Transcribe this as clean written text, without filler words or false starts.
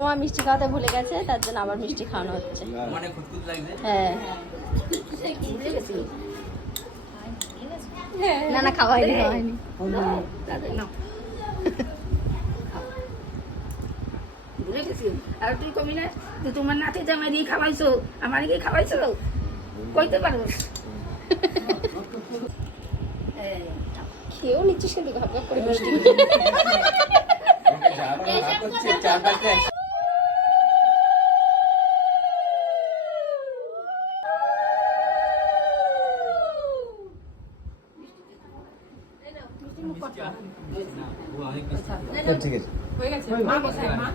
তোমার মিষ্টি খাওয়াতে ভুলে গেছে, তার জন্য আবার মিষ্টি খাওয়ানো হচ্ছে। হ্যাঁ না না, খাওয়াইনি খাওয়াইনি। ভুলে গেছি। আর তুই কবি না যে তোমার নাতি জামাই দিয়ে খাওয়াইছো, আমার কি খাওয়াইছো, কইতে পারো। খেয়েও নিচ্ছিস কিন্তু ঘপ ঘপ করে মিষ্টি। ঠিক আছে মা কোথায়? মা